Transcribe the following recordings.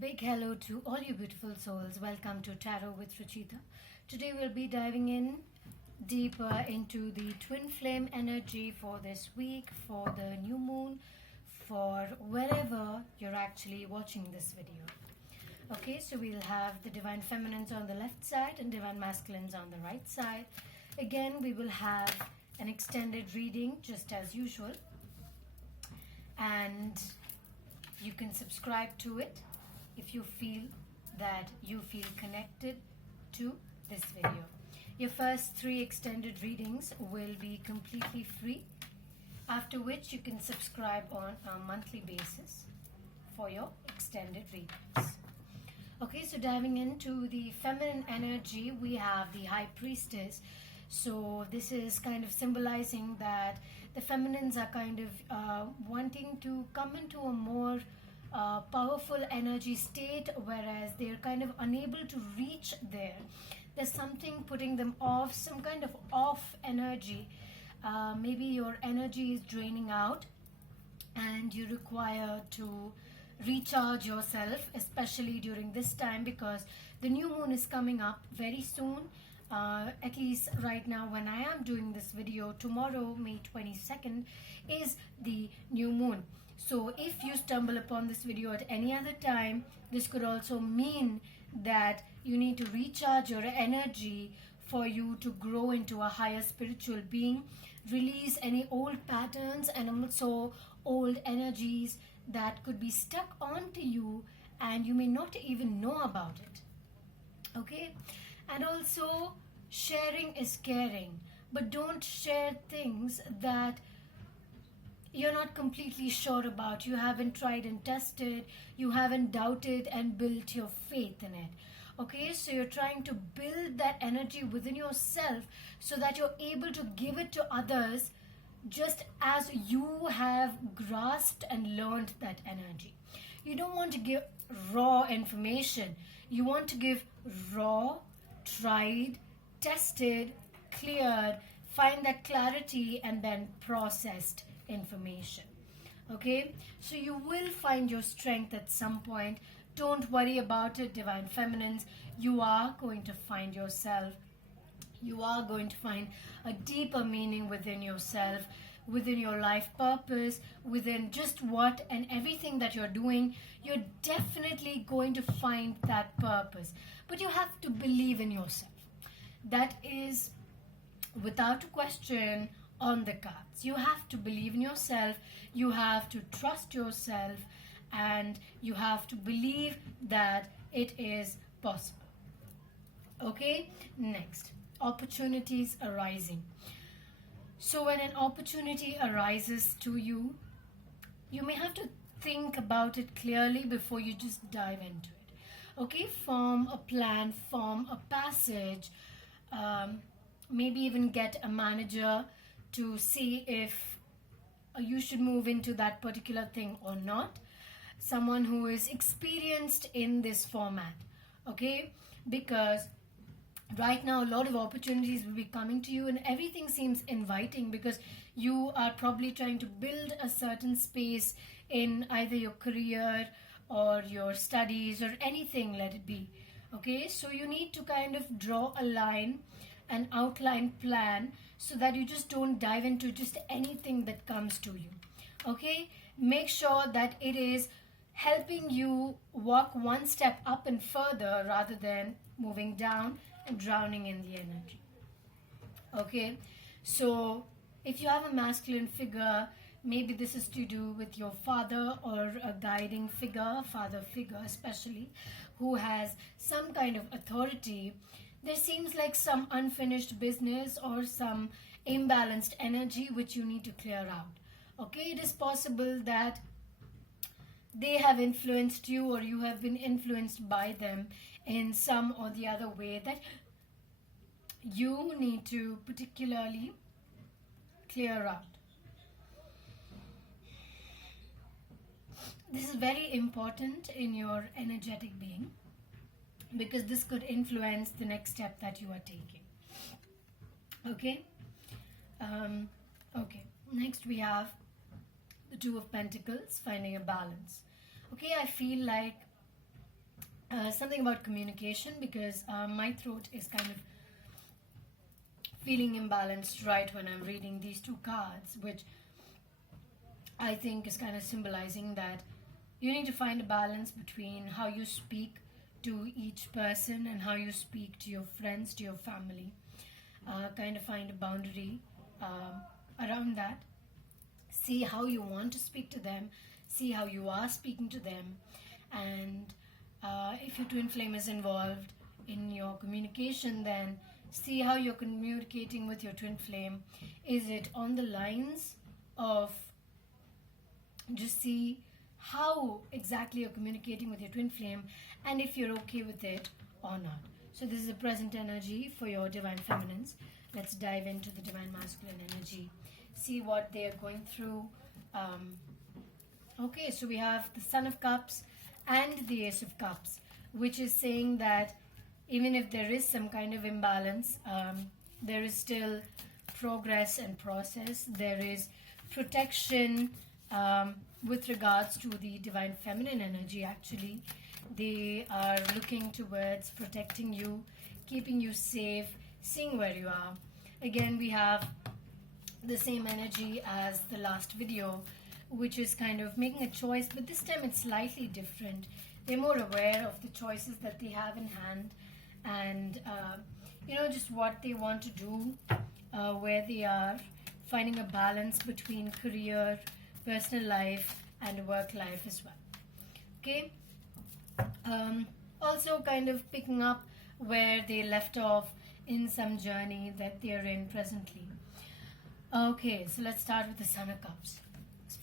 big hello to all you beautiful souls. Welcome to Tarot with Ruchita. Today we'll be diving in deeper into the twin flame energy for this week, for the new moon, for wherever you're actually watching this video. Okay, so we'll have the divine feminines on the left side and divine masculines on the right side. Again, we will have an extended reading just as usual, and you can subscribe to it if you feel that you feel connected to this video. Your first 3 extended readings will be completely free, after which you can subscribe on a monthly basis for your extended readings. Okay, so diving into the feminine energy, we have the High Priestess. So this is kind of symbolizing that the feminines are kind of wanting to come into a more powerful energy state, whereas they're kind of unable to reach there. There's something putting them off, some kind of off energy. Maybe your energy is draining out and you require to recharge yourself, especially during this time, because the new moon is coming up very soon. At least right now when I am doing this video, tomorrow, May 22nd, is the new moon. So if you stumble upon this video at any other time, this could also mean that you need to recharge your energy for you to grow into a higher spiritual being, release any old patterns and also old energies that could be stuck onto you and you may not even know about it. Okay? And also, sharing is caring, but don't share things that you're not completely sure about, you haven't tried and tested, you haven't doubted and built your faith in it. Okay, so you're trying to build that energy within yourself so that you're able to give it to others just as you have grasped and learned that energy. You don't want to give raw information. You want to give raw, tried, tested, cleared, find that clarity, and then processed information. Okay, so you will find your strength at some point. Don't worry about it, divine feminines. You are going to find yourself. You are going to find a deeper meaning within yourself, within your life purpose, within just what and everything that you're doing. You're definitely going to find that purpose, but you have to believe in yourself. That is without a question on the cards. You have to believe in yourself, you have to trust yourself, and you have to believe that it is possible. Okay, next, opportunities arising. So when an opportunity arises to you, you may have to think about it clearly before you just dive into it. Okay, form a plan, form a passage, maybe even get a manager to see if you should move into that particular thing or not. Someone who is experienced in this format, okay? Because right now a lot of opportunities will be coming to you and everything seems inviting because you are probably trying to build a certain space in either your career or your studies or anything, let it be. Okay, so you need to kind of draw a line, an outline plan, so that you just don't dive into just anything that comes to you. Okay, make sure that it is helping you walk one step up and further rather than moving down and drowning in the energy. Okay, so if you have a masculine figure, maybe this is to do with your father or a guiding figure, father figure especially, who has some kind of authority. There seems like some unfinished business or some imbalanced energy which you need to clear out. Okay, it is possible that they have influenced you or you have been influenced by them in some or the other way that you need to particularly clear out. This is very important in your energetic being because this could influence the next step that you are taking. Okay? Okay, next we have the Two of Pentacles, finding a balance. Okay, I feel like something about communication, because my throat is kind of feeling imbalanced right when I'm reading these two cards, which I think is kind of symbolizing that you need to find a balance between how you speak to each person and how you speak to your friends, to your family. Kind of find a boundary around that. See how you want to speak to them, see how you are speaking to them, and if your twin flame is involved in your communication, then see how you're communicating with your twin flame. Is it on the lines of, just see how exactly you're communicating with your twin flame and if you're okay with it or not. So this is a present energy for your divine feminines. Let's dive into the divine masculine energy, see what they are going through. Okay, so we have the Son of Cups and the Ace of Cups, which is saying that even if there is some kind of imbalance, there is still progress and process. There is protection with regards to the divine feminine energy. Actually, they are looking towards protecting you, keeping you safe, seeing where you are. Again, we have the same energy as the last video, which is kind of making a choice, but this time it's slightly different. They're more aware of the choices that they have in hand, and just what they want to do, where they are, finding a balance between career, personal life, and work life as well. Okay. Also kind of picking up where they left off in some journey that they're in presently. Okay, so let's start with the Son of Cups.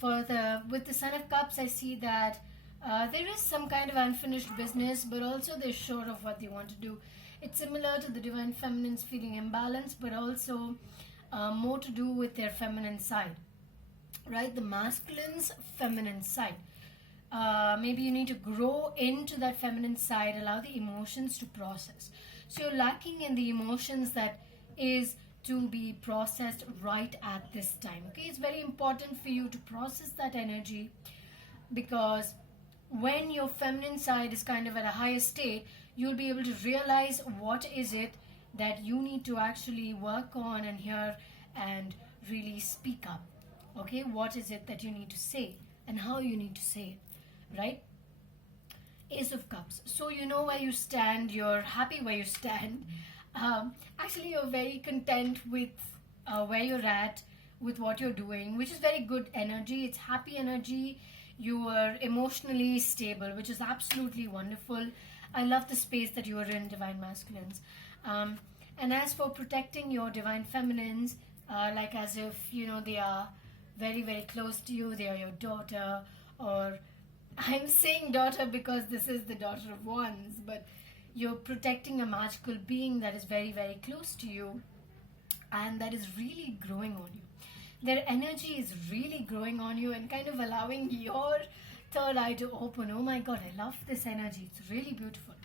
With the Son of Cups, I see that there is some kind of unfinished business, but also they're sure of what they want to do. It's similar to the divine feminines feeling imbalanced, but also more to do with their feminine side, right? The masculine's feminine side. Maybe you need to grow into that feminine side, allow the emotions to process. So you're lacking in the emotions that is to be processed right at this time. Okay, it's very important for you to process that energy, because when your feminine side is kind of at a higher state, you'll be able to realize what is it that you need to actually work on and hear and really speak up. Okay, what is it that you need to say and how you need to say it, right? Ace of Cups. So you know where you stand, you're happy where you stand. Actually, you're very content with where you're at, with what you're doing, which is very good energy. It's happy energy. You are emotionally stable, which is absolutely wonderful. I love the space that you are in, divine masculines. And as for protecting your divine feminines, like as if, they are very, very close to you, they are your daughter, or I'm saying daughter because this is the Daughter of Wands, but you're protecting a magical being that is very, very close to you and that is really growing on you. Their energy is really growing on you and kind of allowing your third eye to open. Oh my God, I love this energy. It's really beautiful.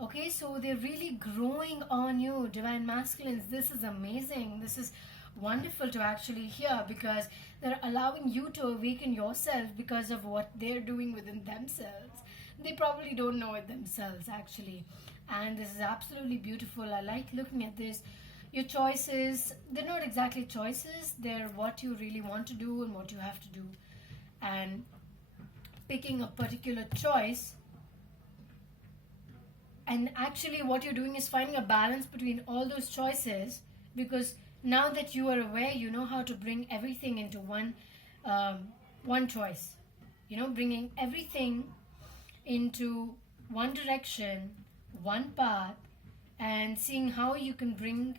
Okay, so they're really growing on you, divine masculines. This is amazing. This is wonderful to actually hear, because they're allowing you to awaken yourself because of what they're doing within themselves. They probably don't know it themselves, actually. And this is absolutely beautiful. I like looking at this. Your choices, they're not exactly choices. They're what you really want to do and what you have to do. And picking a particular choice, and actually what you're doing is finding a balance between all those choices, because now that you are aware, you know how to bring everything into one choice. Bringing everything into one direction, one path, and seeing how you can bring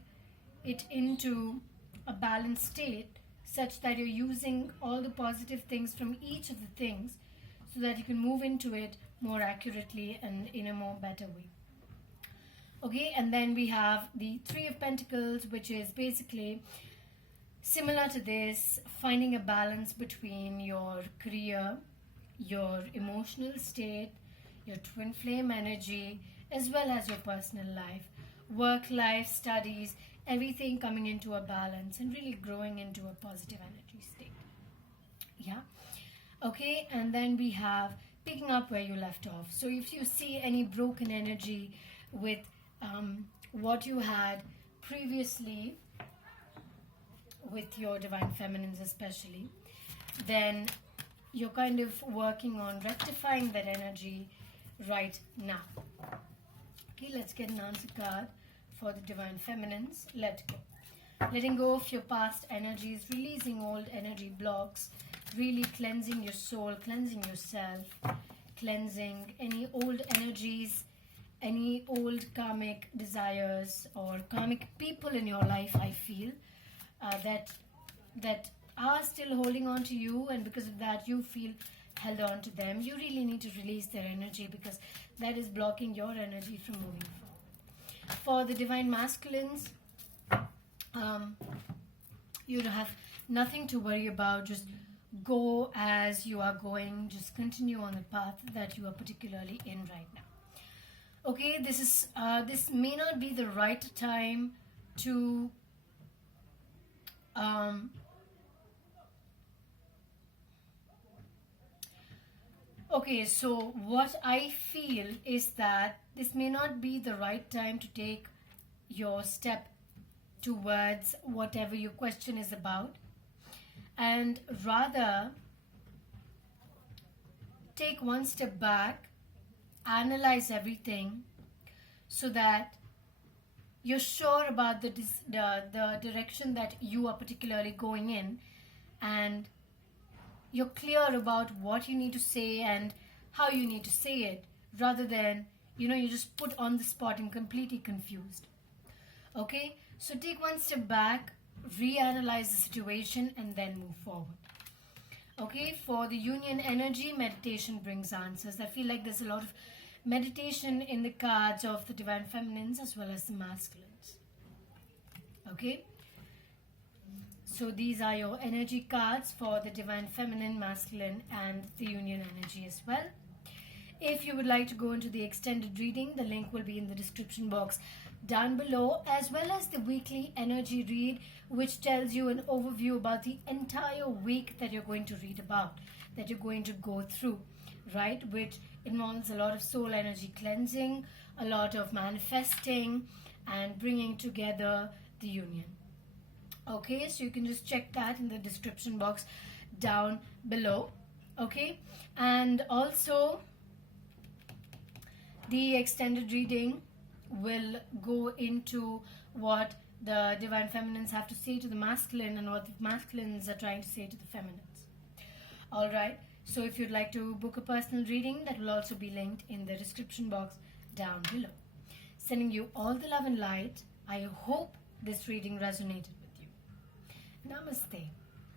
it into a balanced state such that you're using all the positive things from each of the things so that you can move into it more accurately and in a more better way. Okay, and then we have the Three of Pentacles, which is basically similar to this, finding a balance between your career, your emotional state, your twin flame energy, as well as your personal life, work life, studies, everything coming into a balance and really growing into a positive energy state. Yeah. Okay, and then we have picking up where you left off. So if you see any broken energy with what you had previously with your divine feminines especially, then you're kind of working on rectifying that energy right now. Okay, let's get an answer card for the divine feminines. Let go. Letting go of your past energies, releasing old energy blocks, really cleansing your soul, cleansing yourself, cleansing any old energies, any old karmic desires or karmic people in your life. I feel that are still holding on to you, and because of that you feel held on to them. You really need to release their energy because that is blocking your energy from moving forward. For the divine masculines, you have nothing to worry about. Just go as you are going. Just continue on the path that you are particularly in right now. Okay, this may not be the right time to okay, so what I feel is that this may not be the right time to take your step towards whatever your question is about, and rather take one step back, analyze everything so that you're sure about the direction that you are particularly going in, and you're clear about what you need to say and how you need to say it, rather than you just put on the spot and completely confused. Okay, so take one step back, reanalyze the situation, and then move forward. Okay, for the union energy, meditation brings answers. I feel like there's a lot of meditation in the cards of the divine feminines as well as the masculines. Okay, so these are your energy cards for the divine feminine, masculine, and the union energy as well. If you would like to go into the extended reading, the link will be in the description box down below, as well as the weekly energy read, which tells you an overview about the entire week that you're going to read about, that you're going to go through, right? Which involves a lot of soul energy cleansing, a lot of manifesting, and bringing together the union. Okay, so you can just check that in the description box down below. Okay, and also the extended reading will go into what the divine feminines have to say to the masculine and what the masculines are trying to say to the feminines. All right, so if you'd like to book a personal reading, that will also be linked in the description box down below. Sending you all the love and light. I hope this reading resonated with you. Namaste.